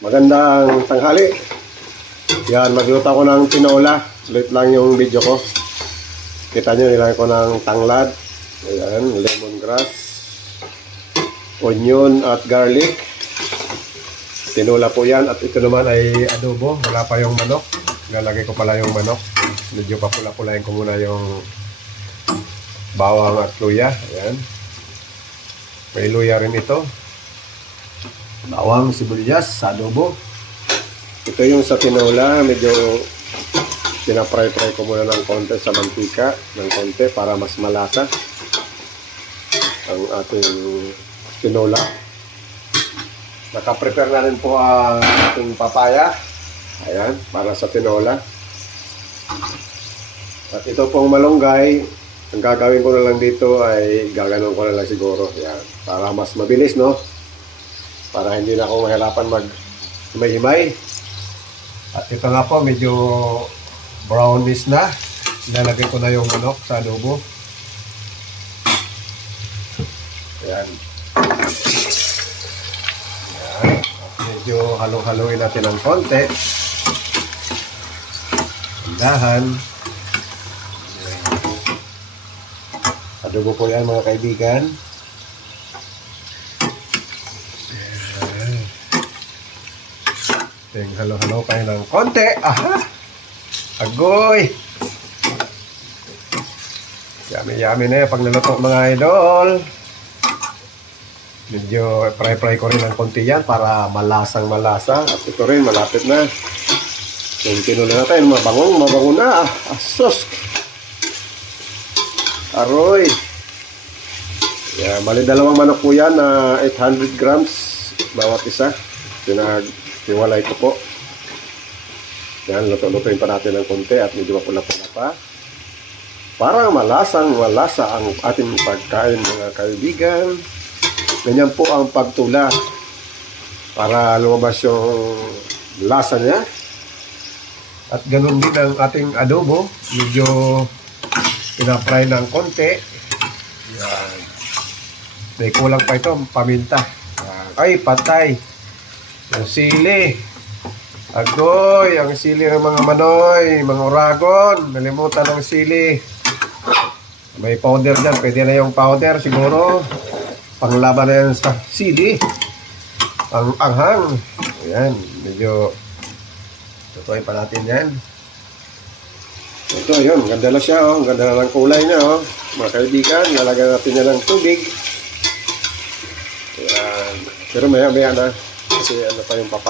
Magandang tanghali. Yan, magluto ko ng tinola. Late lang yung video ko. Kita nyo, nilagay ko ng tanglad. Ayan, lemongrass, onion at garlic. Tinola po yan. At ito naman ay adobo. Wala pa yung manok. Lalagay ko pala yung manok. Medyo papula-pulayin ko muna yung bawang at luya. Ayan. May luya rin ito. Bawang, sibuyas sa adobo. Ito yung sa tinola, medyo pinapry-fry ko muna ng konti sa mantika, ng konti para mas malasa ang ating tinola. Naka-prepare na rin po ang ating papaya. Ayan, para sa tinola. At ito pong malunggay, ang gagawin ko na lang dito ay gaganon ko na lang siguro. Ayan, para mas mabilis, no? Para hindi na ako mahirapan mag-himay-himay. At ito nga po, medyo brownish na. Ilalagay ko na yung manok sa adobo. Ayan. Ayan. Medyo halong-haluin natin ng konti. Dahan. Adobo po yan, mga kaibigan. Halo-halo kayo ng konti. Aha! Agoy! Yummy-yummy na yan pag naluto, mga idol. Medyo fry-fry ko rin ng konti yan para malasang-malasa. At ito rin, malapit na. Yung tinola natin, mabango na. Asos! Aroy! Yeah, bali dalawang manok po yan na 800 grams bawat isa. Hiwalay ko po. Yan, luto-lutoin pa natin ng konti at medyo mapula-pula pa. Para malasang-malasa ang ating pagkain, mga kaibigan. Ganyan po ang pagtula. Para lumabas yung lasa niya. At ganun din ang ating adobo. Medyo pinapry ng konti. Yan. May kulang pa ito, paminta. Yan. Ay, patay. Yung sili. Agoy, ang sili ng mga manoy, mga uragon. Nalimutan ng sili. May powder dyan. Pwede na yung powder siguro. Panglaban na yan sa sili. Ang anghang. Ayan, medyo tutuin pa natin yan. Ito, yun. Ganda na siya, oh. Ganda na ng kulay niya, oh. Mga kaibigan, lalagyan natin niya ng tubig. Ayan. Pero maya-maya na. Kasi ano pa yung papaya.